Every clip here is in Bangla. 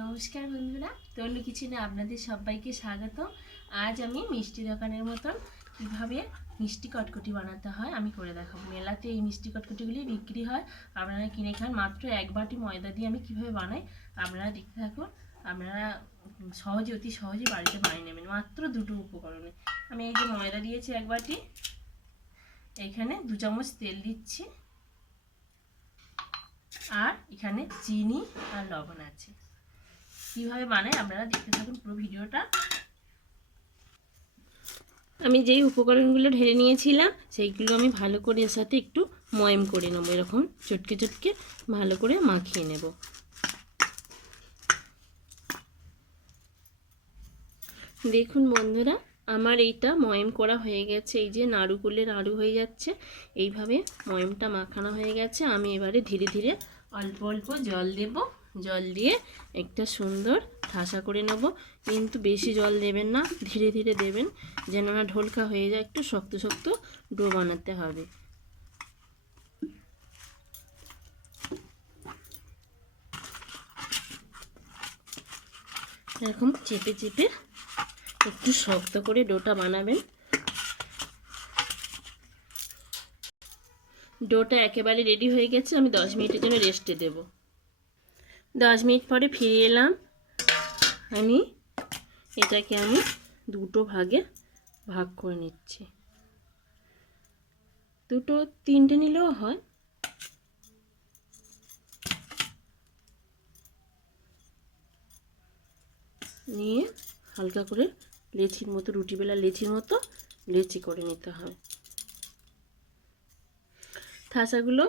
নমস্কার বন্ধুরা, তনু কিচেনে আপনাদের সবাইকে স্বাগত। আজ আমি মিষ্টি দোকানের মতন কীভাবে মিষ্টি কটকটি বানাতে হয় আমি করে দেখাবো। মেলাতে এই মিষ্টি কটকটিগুলি বিক্রি হয়, আপনারা কিনে খান। মাত্র 1 বাটি ময়দা দিয়ে আমি কিভাবে বানাই আপনারা দেখতে থাকুন। আপনারা অতি সহজে বাড়িতে বানিয়ে নেবেন মাত্র দুটো উপকরণে। আমি এই যে ময়দা দিয়েছি 1 বাটি, এখানে 2 চামচ তেল দিচ্ছি, আর এখানে চিনি আর লবণ আছে। কিভাবে বানাই আপনারা দেখতে থাকুন পুরো ভিডিওটা। আমি যেই উপকরণগুলো ঢেলে নিয়েছিলাম সেইগুলো আমি ভালো করে এর সাথে একটু ময়ম করে নেব। এরকম চটকে চটকে ভালো করে মাখিয়ে নেব। দেখুন বন্ধুরা, আমার এইটা ময়ম করা হয়ে গেছে। এই যে নাড়ুগুলের নাড়ু হয়ে যাচ্ছে, এইভাবে ময়মটা মাখানো হয়ে গেছে। আমি এবারে ধীরে ধীরে অল্প অল্প জল দেব। জল দিয়ে একটা সুন্দর ঠাসা করে নেব, কিন্তু বেশি জল দেবেন না, ধীরে ধীরে দেবেন যেন না ঢোলকা হয়ে যায়। একটু শক্ত শক্ত ডো বানাতে হবে। এরকম চেপে চেপে একটু শক্ত করে ডোটা বানাবেন। ডোটা একেবারে রেডি হয়ে গেছে। আমি 10 মিনিটের জন্য রেস্টে দেব। 10 মিনিট পরে ফিরে এলাম। এটাকে আমি দুটো ভাগে ভাগ করে নিচ্ছি। দুটো তিনটে নিলেও হয়। নিয়ে হালকা করে লেচির মতো, রুটি বেলা লেচির মতো লেচি করে নিতে হয়। ঠাসাগুলো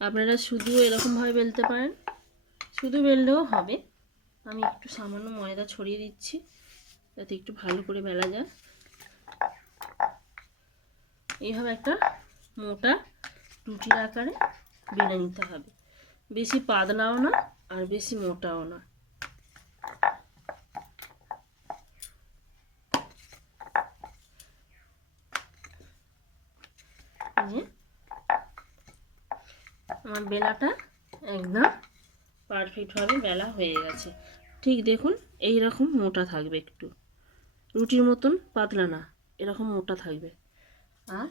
আপনারা শুধু এরকমভাবে বেলতে পারেন, শুধু বেললেও হবে। আমি একটু সামান্য ময়দা ছড়িয়ে দিচ্ছি যাতে একটু ভালো করে বেলা যায়। এইভাবে একটা মোটা রুটির আকারে বেলে নিতে হবে। বেশি পাতলাও না আর বেশি মোটাও না। আমার বেলাটা একদম পারফেক্টভাবে বেলা হয়ে গেছে। ঠিক দেখুন, এই রকম মোটা থাকবে, একটু রুটির মতন পাতলা না, এরকম মোটা থাকবে। আর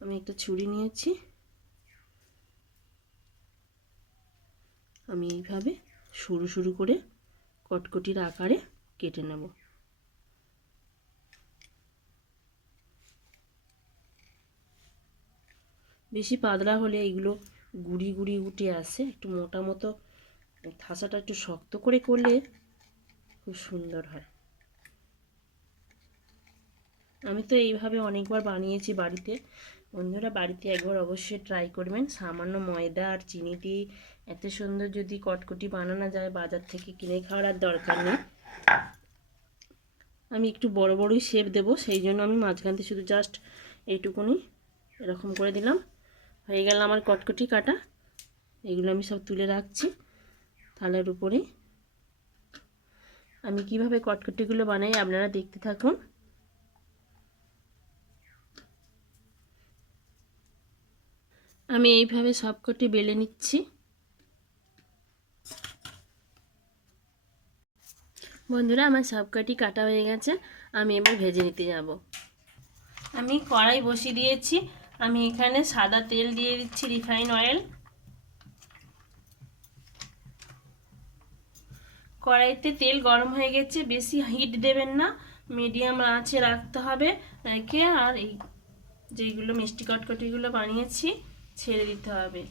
আমি একটা ছুরি নিয়েছি, আমি এইভাবে সরু সরু করে কটকটির আকারে কেটে নেব। বেশি পাতলা হলে এইগুলো গুড়ি গুড়ি উঠে আসে। একটু মোটা মতো ঠাসাটা একটু শক্ত করে করলে খুব সুন্দর হয়। আমি তো এইভাবে অনেকবার বানিয়েছি বাড়িতে। বন্ধুরা, বাড়িতে একবার অবশ্যই ট্রাই করবেন। সামান্য ময়দা আর চিনি দিয়ে এত সুন্দর যদি কটকটি বানানো যায়, বাজার থেকে কিনে খাওয়ার আর দরকার নেই। আমি একটু বড় বড়ই শেপ দেব, সেই জন্য আমি মাঝখান থেকে শুধু জাস্ট এইটুকুনি এরকম করে দিলাম। হয়ে গেল আমার কটকটি কাটা। এগুলো আমি সব তুলে রাখছি থালার উপরে। আমি কিভাবে কটকটিগুলো বানাই আপনারা দেখতে থাকুন। আমি এইভাবে সবকটি বেলে নিচ্ছি। বন্ধুরা, আমার সবকটি কাটা হয়ে গেছে। আমি এবার ভেজে নিতে যাব। আমি কড়াই বসিয়ে দিয়েছি। আমি এখানে সাদা তেল দিয়ে দিচ্ছি, রিফাইন অয়েল। কড়াইতে তেল গরম হয়ে গেছে। বেশি হিট দেবেন না, মিডিয়াম আঁচে রাখতে হবে রেখে। আর এই যেগুলো মিষ্টি কটকটিগুলো বানিয়েছি ছেড়ে দিতে হবে।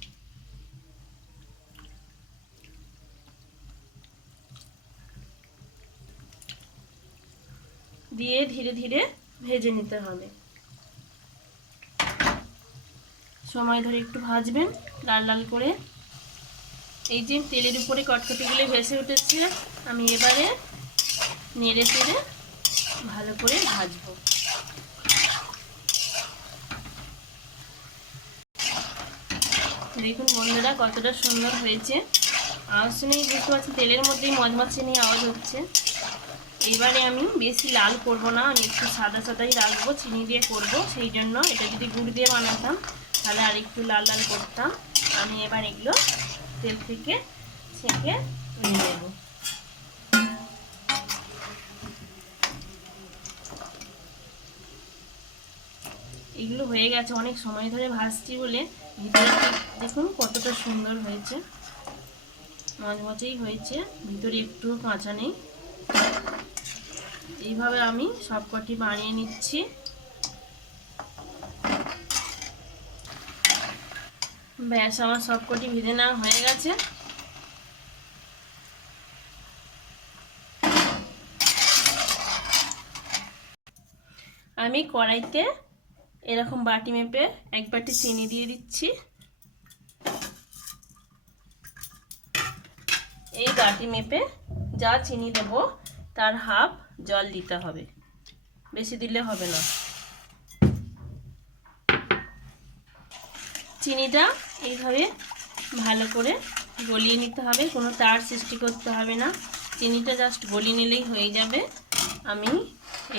দিয়ে ধীরে ধীরে ভেজে নিতে হবে। সময় ধরে একটু ভাজবেন লাল লাল করে। এই যে তেলের উপরে কটকটিগুলো ভেসে উঠেছে, আমি এবারে নেড়ে চেড়ে ভালো করে ভাজবো। দেখুন বন্ধুরা, কতটা সুন্দর হয়েছে। আওয়াজ শুনেই বুঝতে পারছি তেলের মধ্যেই মচমচে নিয়ে আওয়াজ হচ্ছে। এবারে আমি বেশি লাল করব না, আমি একটু সাদা সাদাই রাখবো, চিনি দিয়ে করব। সেই জন্য এটা যদি গুড় দিয়ে বানাতাম তাহলে আর একটু লাল লাল করতাম। আমি এবার এগুলো তেল থেকে ছেঁকে নিয়ে হয়ে গেছে, অনেক সময় ধরে ভাজছি বলে ভিতরে দেখুন কতটা সুন্দর হয়েছে, মচমচেই হয়েছে, ভিতরে একটু কাঁচা নেই। এইভাবে আমি সবকটি বানিয়ে নিচ্ছি। ব্যাস, আমার সবকটি ভেজে নেওয়া হয়ে গেছে। আমি কড়াইতে এরকম বাটি মেপে 1 বাটি চিনি দিয়ে দিচ্ছি। এই বাটি মেপে যা চিনি দেব তার হাফ জল দিতে হবে, বেশি দিলে হবে না। চিনিটা এইভাবে ভালো করে গলিয়ে নিতে হবে, কোনো তার সৃষ্টি করতে হবে না, চিনিটা জাস্ট গলিয়ে নিলেই হয়ে যাবে। আমি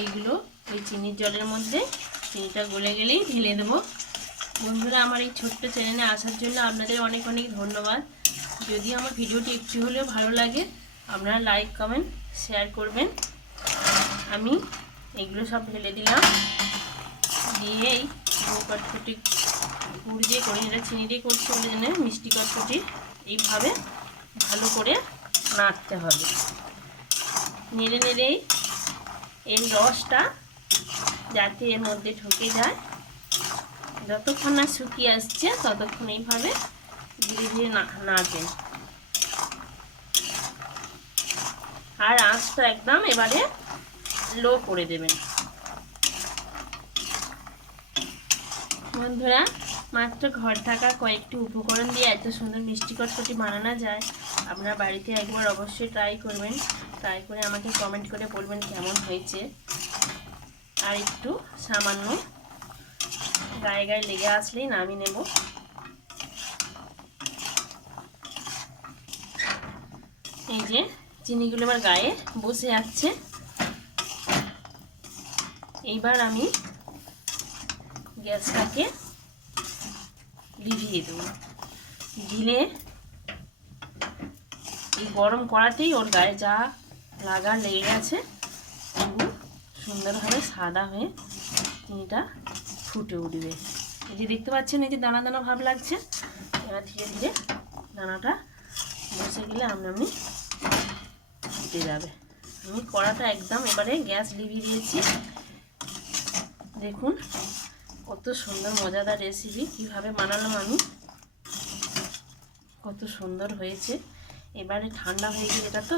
এইগুলো ওই চিনির জলের মধ্যে চিনিটা গলে গেলেই ঢেলে দেবো। বন্ধুরা, আমার এই ছোট্ট চ্যানেলে আসার জন্য আপনাদের অনেক অনেক ধন্যবাদ। যদি আমার ভিডিওটি একটু হলেও ভালো লাগে আপনারা লাইক কমেন্ট শেয়ার করবেন। আমি এগুলো সব ঢেলে দিলাম, দিয়েই কটকটি গুড় দিয়ে করে, এটা চিনি দিয়ে করছি বলে জন্য মিষ্টি কটকটি এইভাবে ভালো করে নাড়তে হবে। নেড়ে নেড়েই এর রসটা যাতে এর মধ্যে ঢুকে যায়, যতক্ষণ না শুকিয়ে আসছে ততক্ষণ এইভাবে ধীরে ধীরে নাড়বেন। আর আঁচটা একদম এবারে লো করে দেবেন। বন্ধুরা, মাত্র ঘর থাকা কয়েকটি উপকরণ দিয়ে এত সুন্দর মিষ্টি কটকটি বানানো যায়। আপনারা বাড়িতে একবার অবশ্যই ট্রাই করবেন, ট্রাই করে আমাকে কমেন্ট করে বলবেন কেমন হয়েছে। আর একটু সামান্য গায়ে গায়ে লেগে আসলেই নামিয়ে নেব। এই যে চিনিগুলো এবার গায়ে বসে যাচ্ছে। এইবার আমি গ্যাসটাকে লিভিয়ে দেবো, দিলে এই গরম কড়াতেই ওর গায়ে যা লাগা লেগে গেছে এগুলো সুন্দরভাবে সাদা হয়ে চিনিটা ফুটে উঠবে। এই যে দেখতে পাচ্ছেন, এই যে দানা দানা ভাব লাগছে, এবার ধীরে ধীরে দানাটা বসে গেলে আপনি ফুটে যাবে। আমি কড়াটা একদম এবারে গ্যাস লিভিয়ে দিয়েছি। দেখুন কত সুন্দর মজাদার রেসিপি, কীভাবে বানালাম আমি, কত সুন্দর হয়েছে। এবারে ঠান্ডা হয়ে গেলে এটা তো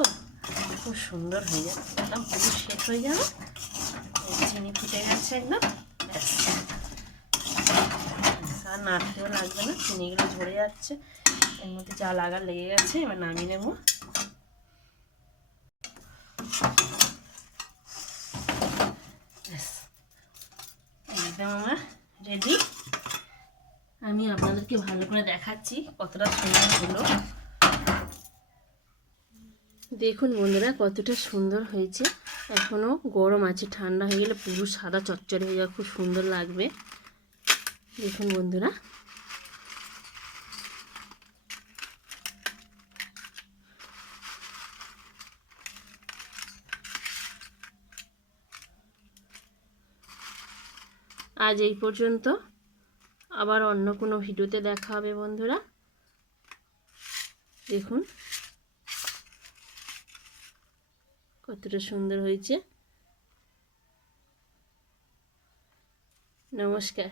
খুব সুন্দর হয়ে যাবে, একদম পুরো শেষ হয়ে যাবে। চিনি ফুটে গেছে একদম, ব্যাস আর নাড়তেও লাগবে না, চিনিগুলো ঝরে যাচ্ছে, এর মধ্যে যা লাগার লেগে গেছে। এবার নামিয়ে নেব। একদম আমার রেডি। আমি আপনাদেরকে ভালো করে দেখাচ্ছি কতটা সুন্দর হলো। দেখুন বন্ধুরা কতটা সুন্দর হয়েছে, এখনও গরম আছে, ঠান্ডা হয়ে গেলে পুরো সাদা চচ্চড়ে হয়ে যাবে, খুব সুন্দর লাগবে। দেখুন বন্ধুরা, আজ এই পর্যন্ত, আবার অন্য কোনো ভিডিওতে দেখা হবে বন্ধুরা। দেখুন কতটা সুন্দর হয়েছে। নমস্কার।